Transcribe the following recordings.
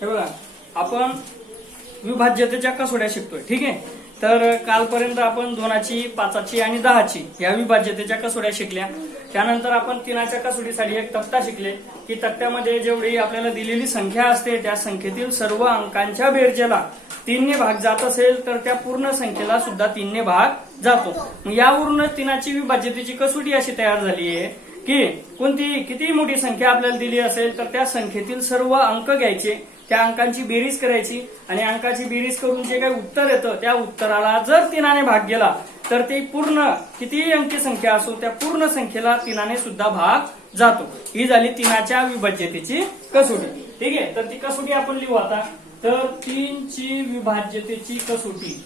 हे बघा आपण विभाज्यतेच्या कसोड्या शिकतोय ठीक आहे? तर कालपर्यंत आपण दोनाची पाचाची आणि दहाची या विभाज्यतेच्या कसोड्या शिकल्या. त्यानंतर आपण तिनाच्या कसोडीसाठी एक तक्ता शिकले की तक्त्यामध्ये जेवढी आपल्याला दिलेली संख्या असते त्या संख्येतील सर्व अंकांच्या बेरजेला तीनने भाग जात असेल तर त्या पूर्ण संख्येला सुद्धा तीनने भाग जातो. यावरून तिनाची विभाज्यतेची कसोटी अशी तयार झाली आहे की कोणती किती मोठी संख्या आपल्याला दिली असेल तर त्या संख्येतील सर्व अंक घ्यायचे त्या अंकांची बेरीज करायची आणि अंकाची बेरीज करून जे काही उत्तर येतं त्या उत्तराला जर तिनाने भाग गेला तर ते पूर्ण कितीही अंकी संख्या असो त्या पूर्ण संख्येला तिनाने सुद्धा भाग जातो. ही झाली तिनाच्या विभाज्यतेची कसोटी. ठीक आहे? तर ती कसोटी आपण लिहू आता. तर तीनची विभाज्यतेची कसोटी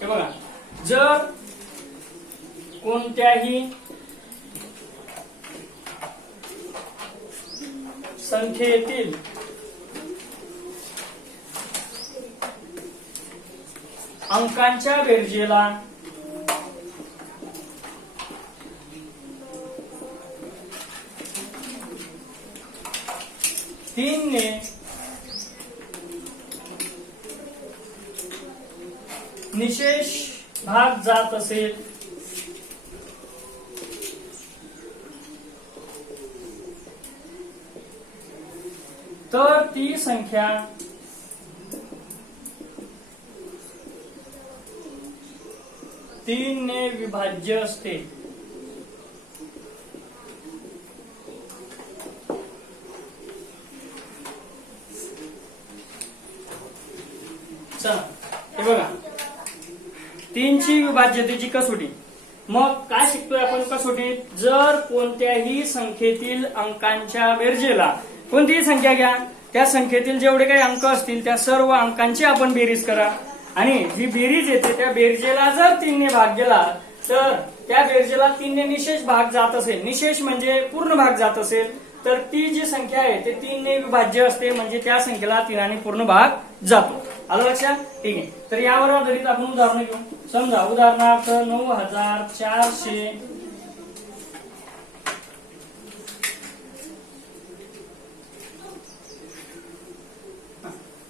हे बघा जर कोणत्याही संख्येतील अंकांच्या बेरजेला तीनने निशेष भाग जात असेल. तर ती संख्या तीन ने विभाज्य असते. चला हे बघा. तीनची विभाज्यतेची कसोटी. मग काय शिकतोय आपण कसोटीत जर कोणत्याही संख्येतील अंकांच्या बेरजेला कोणतीही संख्या घ्या त्या संख्येतील जेवढे काही अंक असतील त्या सर्व अंकांची आपण बेरीज करा. आणि जी बेरीज येते त्या बेरजेला जर तीनने भाग गेला तर त्या बेरजेला तीनने निशेष भाग जात असेल. निशेष म्हणजे पूर्ण भाग जात असेल. तर ती जी संख्या आहे ते तीनने विभाज्य असते म्हणजे त्या संख्येला तीनाने पूर्ण भाग जातो. आलं लक्षात? ठीक आहे. तर यावर आधारित आपण उदाहरण घेऊ. समजा उदाहरणार्थ नऊ हजार चारशे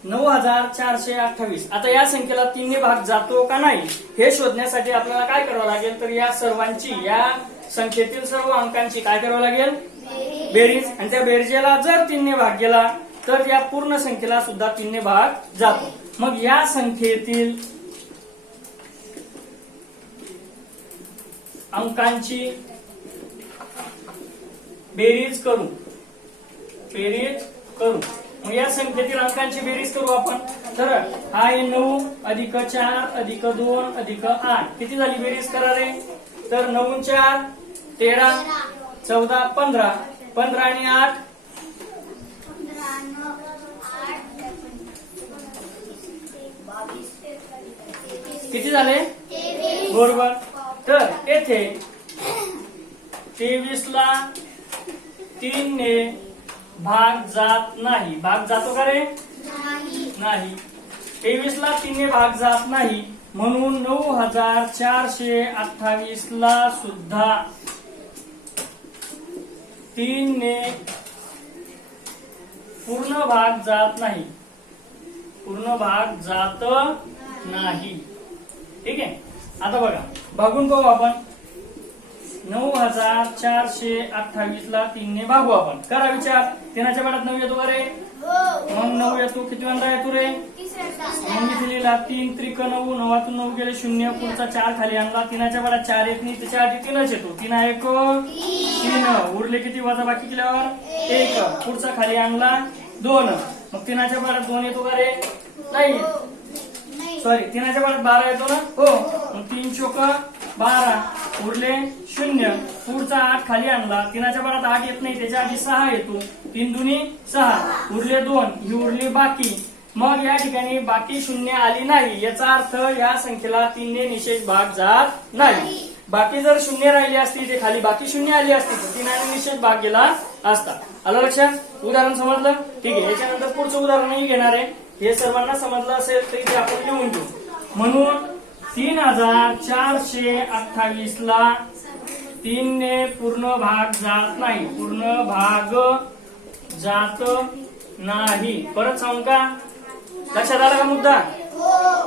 नऊ हजार चारशे अठ्ठावीस. आता या संख्येला तीनने भाग जातो का नाही हे शोधण्यासाठी आपल्याला काय करावं लागेल? तर या सर्वांची या संख्येतील सर्व अंकांची काय करावं लागेल? बेरीज. आणि त्या बेरजेला जर तीनने भाग गेला तर या पूर्ण संख्येला सुद्धा तीनने भाग जातो. मग या संख्येतील अंकांची बेरीज करू. बेरीज करू. मग या संख्येतील अंकांची बेरीज करू आपण. तर हा आहे नऊ अधिक चार अधिक दोन अधिक आठ. किती झाली बेरीज करा रे तर नऊ चार तेरा चौदा पंधरा. पंधरा आणि आठ किती झाले? बरोबर. तर येथे तेवीस ला तीनने भाग जात नाही. भाग जातो का रे? नाही. तेवीस ला तीनने भाग जात नाही. म्हणून नऊ हजार चारशे अठ्ठावीस ला सुद्धा तीनने पूर्ण भाग जात नाही. पूर्ण भाग जात नाही. ठीक आहे? आता बघा. भागून पाहू आपण. नऊ हजार चारशे अठ्ठावीस ला तीनने भागू आपण. करा विचार. तीनाच्या पाठात नऊ येतो का रे? मग नऊ येतो. किती वेळा येतो रे? मग दिलेला तीन त्रिक नऊ नवातून नऊ गेले शून्य पुढचा चार खाली आणला. तीनाच्या पाठात चार येत नाही त्याच्या आधी तीनच येतो. तीन एक तीन. उरले किती वजा बाकी केल्यावर? एक. पुढचा खाली आणला दोन. मग तीनाच्या पाठात दोन येतो का रे? नाही. सॉरी तिनाच्या पाठात बारा येतो ना? हो. मग तीन चोक बारा. उरले शून्य. पुढचा आठ खाली आणला. तिनाच्या बारात आठ येत नाही त्याच्या आधी सहा येतो. तीन दुनी सहा. उरले दोन ही उरली बाकी. मग या ठिकाणी बाकी शून्य आली नाही. याचा अर्थ या संख्येला तीनने निषेध भाग जात नाही. बाकी जर शून्य राहिली असती ते खाली बाकी शून्य आली असती तर तिनाने निषेध भाग गेला असता. आलं लक्षात? उदाहरण समजलं? ठीक आहे. याच्यानंतर पुढचं उदाहरणही घेणार आहे. हे सर्वांना समजलं असेल तर इथे आपण लिहून घेऊ. म्हणून तीन हजार चारशे अठ्ठावीस ला तीनने पूर्ण भाग जात नाही. पूर्ण भाग जात नाही. परत सांगू का? लक्षात आला का मुद्दा?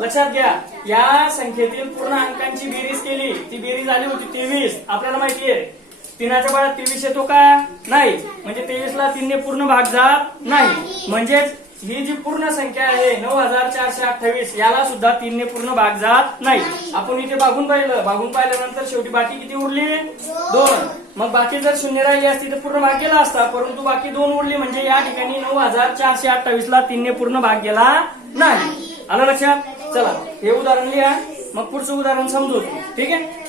लक्षात घ्या. या संख्येतील पूर्ण अंकांची बेरीज केली. ती बेरीज आली होती तेवीस. आपल्याला माहितीये तीनाच्या बाळात तेवीस येतो का? नाही. म्हणजे तेवीस ला तीनने पूर्ण भाग जात नाही. म्हणजेच ही जी पूर्ण संख्या आहे नऊ हजार चारशे अठ्ठावीस याला सुद्धा तीनने पूर्ण भाग जात नाही. आपण इथे भागून पाहिलं. भागून पाहिल्यानंतर शेवटी बाकी किती उरली? दोन. मग बाकी जर शून्य राहिली असती तर पूर्ण भाग गेला असता परंतु बाकी दोन उरली म्हणजे या ठिकाणी नऊ हजार चारशे अठ्ठावीस ला तीनने पूर्ण भाग गेला नाही. आलं लक्षात? चला हे उदाहरण लिहा. मग पुढचं उदाहरण समजू. ठीक आहे?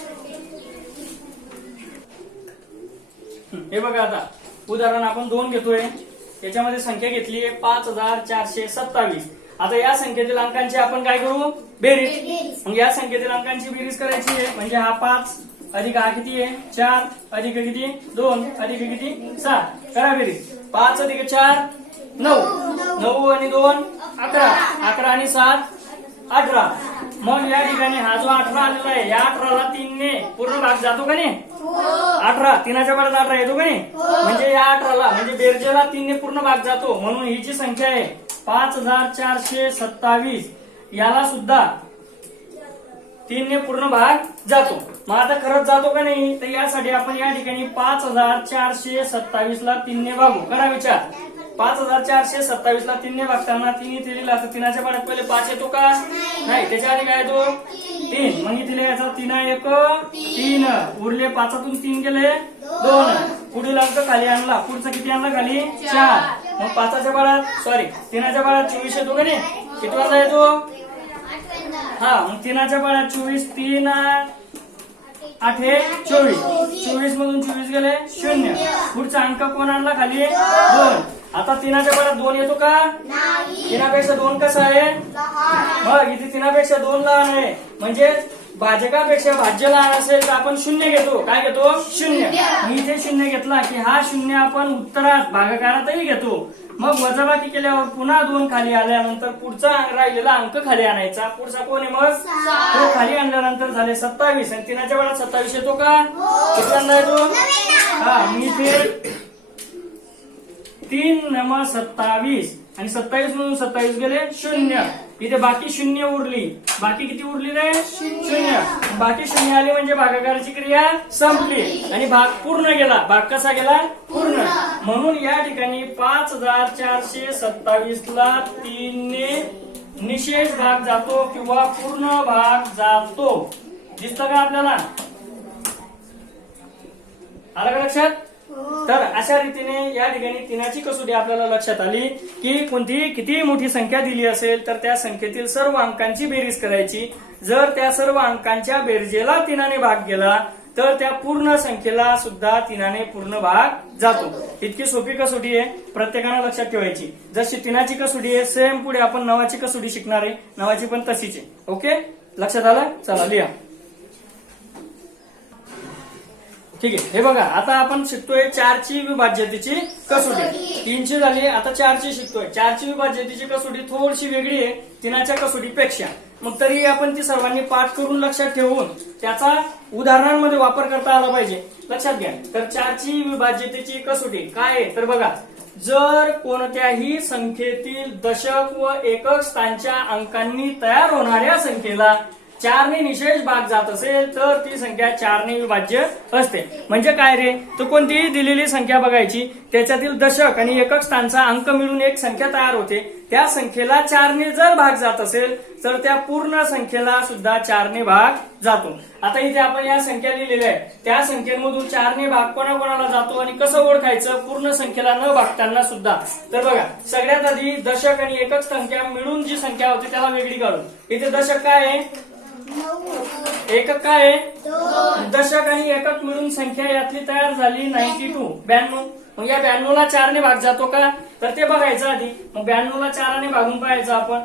हे बघा आता. उदाहरण आपण दोन घेतोय. त्याच्यामध्ये संख्या घेतली आहे पाच हजार चारशे सत्तावीस. आता या संख्येतील अंकांची आपण काय करू? बेरीज. मग या संख्येतील अंकांची बेरीज करायची आहे. म्हणजे हा पाच अधिक हा किती आहे? चार अधिक किती? दोन अधिक किती? सात. करा बेरीज. पाच अधिक चार नऊ. नऊ आणि दोन अकरा. अकरा आणि सात अठरा. मग या ठिकाणी हा जो अठरा आलेला आहे या अठराला तीनने पूर्ण भाग जातो का नाही? अठरा तीनाच्या बारात अठरा येतो का नाही? म्हणजे या अठराला म्हणजे बेरजेला तीनने पूर्ण भाग जातो. म्हणून ही जी संख्या आहे पाच हजार चारशे सत्तावीस. याला सुद्धा तीनने पूर्ण भाग जातो. मग आता खरंच जातो का नाही? तर यासाठी आपण या ठिकाणी पाच हजार चारशे सत्तावीस ला तीनने भागू. करा विचार. पाच हजार चारशे सत्तावीस ला तीनने भागताना तीन इथे लिहिला असतं. तीनाच्या पाण्यात पहिले पाच येतो का? नाही. त्याच्या आधी काय येतो? तीन. मग इथे लिहायचा तीन एक तीन. उरले पाचातून तीन गेले दोन. पुढील अंक खाली आणला. पुढचा किती आणला खाली? चार. मग पाचाच्या बाळात सॉरी तीनाच्या बाळात चोवीस येतो का नाही? किती वाजता येतो? हा मग तीनाच्या बाळात चोवीस तीन आठ हे चोवीस. चोवीस मधून चोवीस गेले शून्य. पुढचा अंक कोण आणला खाली? दोन. आता तीनाच्या बाळात दोन येतो का? तीनापेक्षा दोन कसा आहे? मग इथे तीनापेक्षा दोन लहान आहे. म्हणजे भाजकापेक्षा भाज्य लहान असेल तर आपण शून्य घेतो. काय घेतो? शून्य. मी इथे शून्य घेतला की हा शून्य आपण उत्तरात भागाकारातही घेतो. मग वजाबाकी केल्यावर पुन्हा दोन खाली आल्यानंतर पुढचा अंक- राहिलेला अंक खाली आणायचा. पुढचा कोण आहे मग? तो खाली आणल्यानंतर झाले सत्तावीस. आणि तीनाच्या वेळात सत्तावीस येतो का? किती येतो हा मी इथे तीन नमा सत्तावीस. आणि सत्तावीस म्हणून सत्तावीस गेले शून्य. इथे बाकी शून्य उरली. बाकी किती उरली रे? शून्य. बाकी शून्य आली म्हणजे भागाकाराची क्रिया संपली. आणि भाग पूर्ण गेला. भाग कसा गेला? पूर्ण. म्हणून या ठिकाणी पाच हजार चारशे सत्तावीस ला तीनने निशेष भाग जातो किंवा पूर्ण भाग जातो. दिसतं का आपल्याला? आलं का लक्षात? तर अशा रीतीने या ठिकाणी तिनाची कसोटी आपल्याला लक्षात आली की कोणतीही कितीही मोठी संख्या दिली असेल तर त्या संख्येतील सर्व अंकांची बेरीज करायची. जर त्या सर्व अंकांच्या बेरजेला तिनाने भाग गेला तर त्या पूर्ण संख्येला सुद्धा तिनाने पूर्ण भाग जातो. इतकी सोपी कसोटी आहे प्रत्येकानं लक्षात ठेवायची. जशी तिनाची कसोटी आहे सेम पुढे आपण नवाची कसोटी शिकणार आहे. नवाची पण तशीच आहे. ओके लक्षात आलं? चला लिहा. ठीक आहे. हे बघा आता आपण शिकतोय चारची विभाज्यतेची कसोटी. तीनची झाली आता चारची शिकतोय. चारची विभाज्यतेची कसोटी थोडीशी वेगळी आहे तिनाच्या कसोटीपेक्षा. मग तरी आपण ती सर्वांनी पाठ करून लक्षात ठेवून त्याचा उदाहरणांमध्ये वापर करता आला पाहिजे. लक्षात घ्या. तर चारची विभाज्यतेची कसोटी काय आहे? तर बघा जर कोणत्याही संख्येतील दशक व एकक स्थानच्या अंकांनी तयार होणाऱ्या संख्येला चारने निशेष भाग जात असेल तर ती संख्या चारने विभाज्य असते. म्हणजे काय रे? तर कोणतीही दिलेली संख्या बघायची त्याच्यातील दशक आणि एकक स्थानचा अंक मिळून एक संख्या तयार होते. त्या संख्येला चारने जर भाग जात असेल तर त्या पूर्ण संख्येला सुद्धा चारने भाग जातो. आता इथे आपण या संख्या लिहिलेल्या आहे त्या संख्येमधून चारने भाग कोणाकोणाला जातो आणि कसं ओळखायचं? पूर्ण संख्येला न भागताना सुद्धा. तर बघा सगळ्यात आधी दशक आणि एकक संख्या मिळून जी संख्या होती त्याला वेगळी काढून इथे दशक काय आहे? एकक काय आहे? दशक आणि एकक मिळून संख्या यातली तयार झाली नाईन्टी टू ब्याण्णव. मग या ब्याण्णव ला चारने भाग जातो का? तर ते बघायचं आधी. मग ब्याण्णव ला चाराने भागून पाहायचं आपण.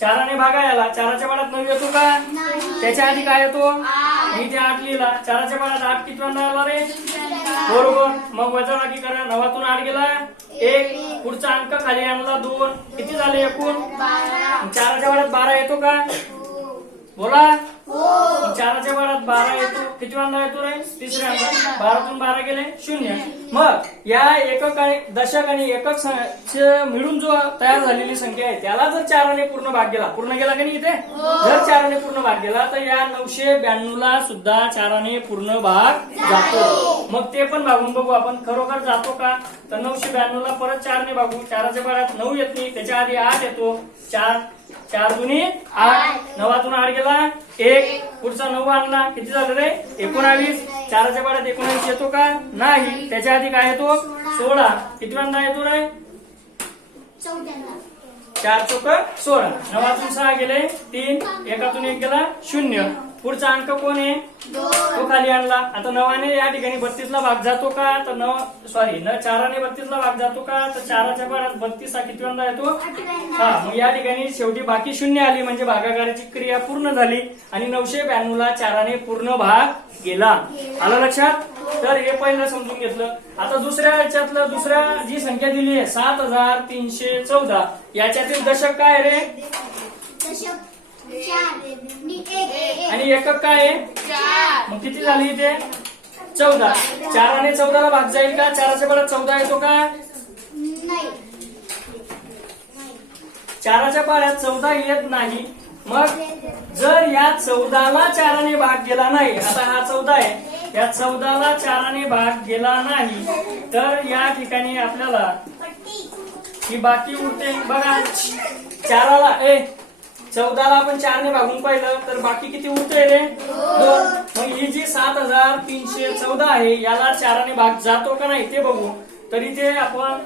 चाराने भागा याला. चाराच्या पाडात नऊ येतो का? त्याच्या आधी काय येतो? मी ते आठ लिहिला. चाराच्या बारात आठ किती आला रे? बरोबर. मग वजाबाकी करा. नवातून आठ गेला. एक. पुढचा अंक खाली आणला दोन. किती झाले एकूण? चाराच्या बारात बारा येतो का? बोला. चाराच्या बारात बारा येतो. किती वाजता येतो रे तिसऱ्या अंका बारातून बारा गेले. शून्य. मग या एकक आणि दशक आणि एकक मिळून जो तयार झालेली संख्या आहे त्याला जर चाराने पूर्ण भाग गेला पूर्ण गेला का नाही इथे? जर चाराने पूर्ण भाग गेला तर या नऊशे ब्याण्णव ला सुद्धा चाराने पूर्ण भाग जातो. मग ते पण भागून बघू आपण. खरोखर जातो का? तर नऊशे ब्याण्णव ला परत चारने भागू. चाराच्या बारात नऊ येत नाही. त्याच्या आधी आठ येतो. चार चार दुनी आठ नवातून आठ गेला. एक पुढचा नऊ आणला. किती झालं रे? एकोणावीस. चाराच्या पाड्यात एकोणावीस येतो का? नाही. त्याच्या आधी काय येतो? सोळा. किती वाजता येतो रे? चार चोक सोळा. नवातून सहा गेले. तीन. एकातून एक गेला. शून्य. पुढचा अंक कोण आहे? तो खाली आणला. आता नवाने या ठिकाणी बत्तीस ला भाग जातो का? तर नव सॉरी न चाराने बत्तीस ला भाग जातो का? तर चाराच्या पाड्यात बत्तीस हा किती वाजता येतो हा मग या ठिकाणी शेवटी बाकी शून्य आली म्हणजे भागाकाराची क्रिया पूर्ण झाली आणि नऊशे ब्याण्णव ला चाराने पूर्ण भाग गेला. आलं लक्षात? तर हे पहिलं समजून घेतलं. आता दुसऱ्या याच्यातलं दुसऱ्या जी संख्या दिली आहे सात हजार तीनशे चौदा. याच्यातील दशक काय रे? आणि एकक काय आहे? मग किती झाली इथे? चौदा. चाराने चौदाला भाग जाईल का? चाराच्या बरोबर चौदा येतो का? चाराच्या पाड्यात चौदा येत नाही. मग जर या चौदाला चाराने भाग गेला नाही आता हा चौदा आहे. या चौदाला चाराने भाग गेला नाही तर या ठिकाणी आपल्याला ही बाकी उरते. बघा चाराला ए चौदाला आपण चारने भागून पाहिलं तर बाकी किती उरते रे? दोन. मग ही जी सात हजार तीनशे चौदा आहे याला चाराने भाग जातो का नाही ते बघू. तर इथे आपण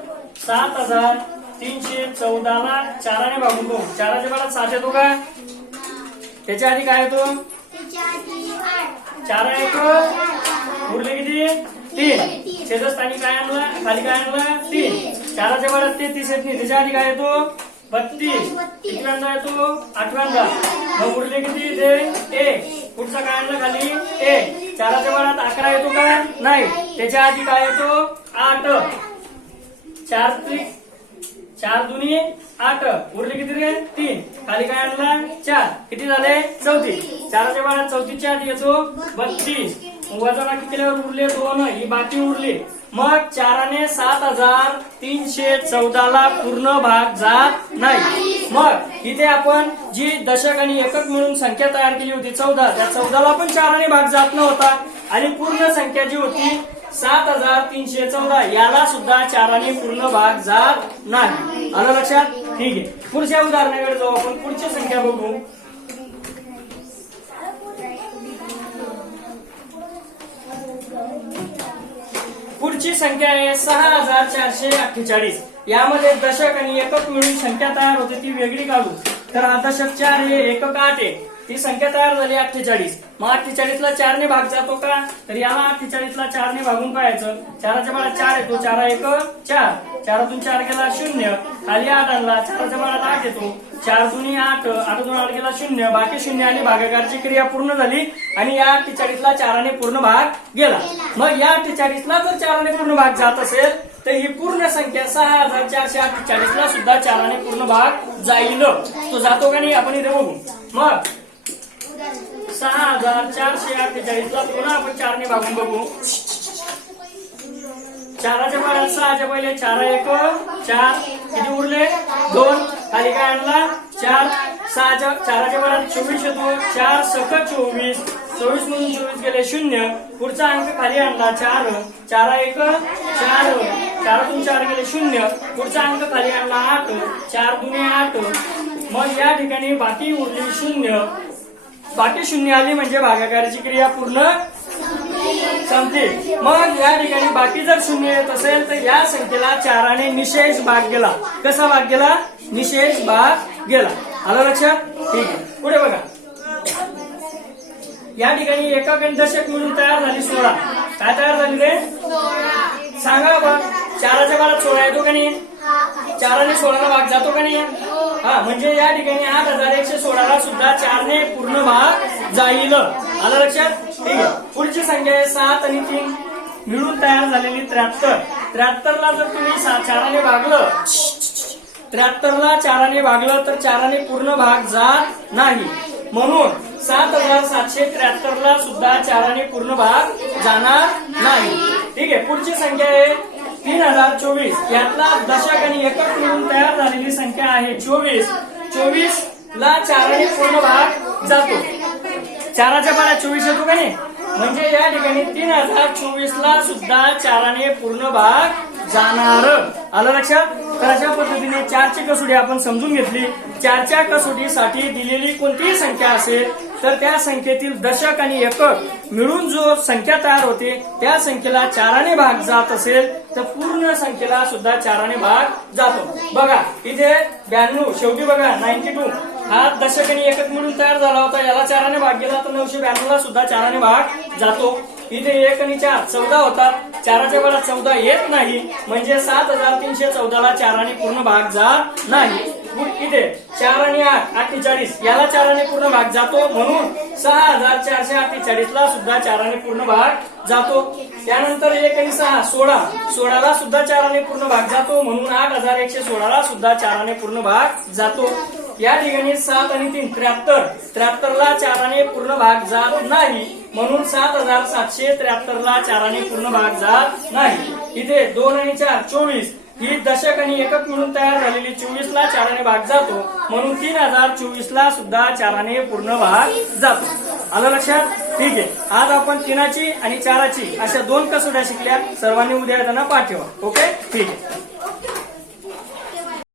सात हजार तीनशे चौदाला चाराने भागून बघू. चाराच्या भागात सात येतो का? त्याच्या आधी काय येतो? चार एक उरले किती? तीन. शेजस्थानी काय आणलं? खाली काय आणलं? तीन. चाराच्या भागात ते तीस येत नाही? त्याच्या आधी काय येतो? बत्तीस. किती वाजता येतो आठव्यांदा मग उरले किती ते एक. पुढचा काय आणलं खाली? एक. चाराच्या बाळात अकरा येतो का? नाही. त्याच्या आधी काय येतो? आठ. चार चार दुनी आठ. उरले किती रे? तीन. खाली काय आणला? चार. किती झाले? चौतीस. चाराच्या बाळात चौतीसच्या आधी येतो? बत्तीस. वजन किती उरले दोन. ही बाकी उरली. मग चाराने सात हजार तीनशे चौदाला पूर्ण भाग जात नाही. मग इथे आपण जी दशक आणि एकक मिळून संख्या तयार केली होती चौदा. त्या चौदाला पण चाराने भाग जात नव्हता. आणि पूर्ण संख्या जी होती सात हजार तीनशे चौदा. याला सुद्धा चाराने पूर्ण भाग जात नाही. आलं लक्षात? ठीक आहे. पुढच्या उदाहरणाकडे जाऊ आपण. पुढची संख्या बघू. ची संख्या आहे सहा हजार चारशे अठ्ठेचाळीस. यामध्ये दशक आणि एकक मिळून संख्या तयार होते ती वेगळी काढू. तर हा दशक चार हे एकक आठ आहे. ती संख्या तयार झाली अठ्ठेचाळीस. मग अठ्ठेचाळीसला चारने भाग जातो का? तर याला अठ्ठेचाळीसला चारने भागून पाहायचं चाराच्या बाळा चार येतो चार एक चार. चारातून चार गेला शून्य. खाली आठ आणला चाराच्या बाळात आठ येतो. चार दुनी आठ आठातून आठ गेला शून्य. बाकी शून्य आणि भागाकारची क्रिया पूर्ण झाली आणि या अठ्ठेचाळीस चाराने पूर्ण भाग गेला. मग या अठ्ठेचाळीस ला जर चाराने पूर्ण भाग जात असेल तर ही पूर्ण संख्या सहा हजार चारशे अठ्ठेचाळीस ला सुद्धा चाराने पूर्ण भाग जाईल. तो जातो का नाही आपण इथे बघू. मग सहा हजार चारशे अठ्ठेचाळीस ला पुन्हा आपण चारने भागून बघू. चाराच्या पाड्यात सहाच्या पहिले चार एक चार. किती उरले? दोन. खाली काय आणला? चार. सहाच्या चाराच्या पाड्यात चोवीस येतो. चार सकट चोवीस. चोवीस मधून चोवीस गेले शून्य. पुढचा अंक खाली आणला चार. चार एक चार. चारातून चार गेले शून्य. पुढचा अंक खाली आणला आठ. चार दुने आठ. मग या ठिकाणी बाकी उरली शून्य. बाकी शून्य आली म्हणजे भागाकाराची क्रिया पूर्ण संपली मग या ठिकाणी बाकी जर शून्य येत असेल तर या संख्येला चाराने निशेष भाग गेला. कसा भाग गेला? निशेष भाग गेला. आलं लक्षात? ठीक आहे. पुढे बघा. या ठिकाणी एकक आणि दशक मिळून तयार झाली सोळा. काय तयार झाली रे? सांगा बा. चाराच्या बारात सोळा येतो का नाही? चाराने सोळाला भाग जातो का नाही? हा म्हणजे या ठिकाणी आठ हजार एकशे सोळाला सुद्धा चारने पूर्ण भाग जाईल. आलं लक्षात? ठीक आहे. पुढची संख्या आहे सात आणि तीन. मिळून तयार झालेली त्र्याहत्तर. त्र्याहत्तरला जर तुम्ही चाराने भागलं त्र्याहत्तरला चाराने भागलं तर चाराने पूर्ण भाग जात नाही. म्हणून सात हजार सातशे त्र्याहत्तरला सुद्धा चाराने पूर्ण भाग जाणार नाही. ठीक आहे. पुढची संख्या आहे तीन हजार चोवीस. यातला दशक आणि एकक मिळून तयार झालेली संख्या आहे चोवीस. चोवीस ला चाराने पूर्ण भाग जातो. चाराच्या पाड्या चोवीस येतो का नाही म्हणजे या ठिकाणी तीन हजार चोवीस ला सुद्धा चाराने पूर्ण भाग जाणार. आलं लक्षात? तर अशा पद्धतीने चारची कसोटी आपण समजून घेतली. चारच्या कसोटीसाठी दिलेली कोणतीही संख्या असेल तर त्या संख्येतील दशक आणि एकक मिळून जो संख्या तयार होते त्या संख्येला चाराने भाग जात असेल तर पूर्ण संख्येला सुद्धा चाराने भाग जातो. बघा इथे ब्याण्णव शेवटी बघा नाईन्टी टू. हा दशक आणि एकक म्हणून तयार झाला होता. याला चाराने भाग गेला तर नऊशे ब्याण्णव ला सुद्धा चाराने भाग जातो. इथे एक आणि चार चौदा होतात. चाराच्या वेळा चौदा येत नाही. म्हणजे सात हजार तीनशे चौदाला चाराने पूर्ण भाग जात नाही. इथे चार आणि आठ अठ्ठेचाळीस याला चाराने पूर्ण भाग जातो. म्हणून सहा हजार चारशे अठ्ठेचाळीस ला सुद्धा चाराने पूर्ण भाग जातो. त्यानंतर एक आणि सहा सोळा. सोळाला सुद्धा चाराने पूर्ण भाग जातो. म्हणून आठ हजार एकशे सोळाला सुद्धा चाराने पूर्ण भाग जातो. या ठिकाणी सात आणि तीन त्र्याहत्तर. त्र्याहत्तरला चाराने पूर्ण भाग जात नाही. म्हणून सात हजार सातशे त्र्याहत्तरला चाराने पूर्ण भाग जात नाही. इथे दोन आणि चार चोवीस. ही दशक आणि एकक मिळून तयार झालेली चोवीस ला चाराने भाग जातो. म्हणून तीन हजार चोवीस ला सुद्धा चाराने पूर्ण भाग जातो. आलं लक्षात? ठीक आहे. आज आपण तीनाची आणि चाराची अशा दोन कसोड्या शिकल्या. सर्वांनी उद्या येताना पाठवा. ओके? ठीक आहे.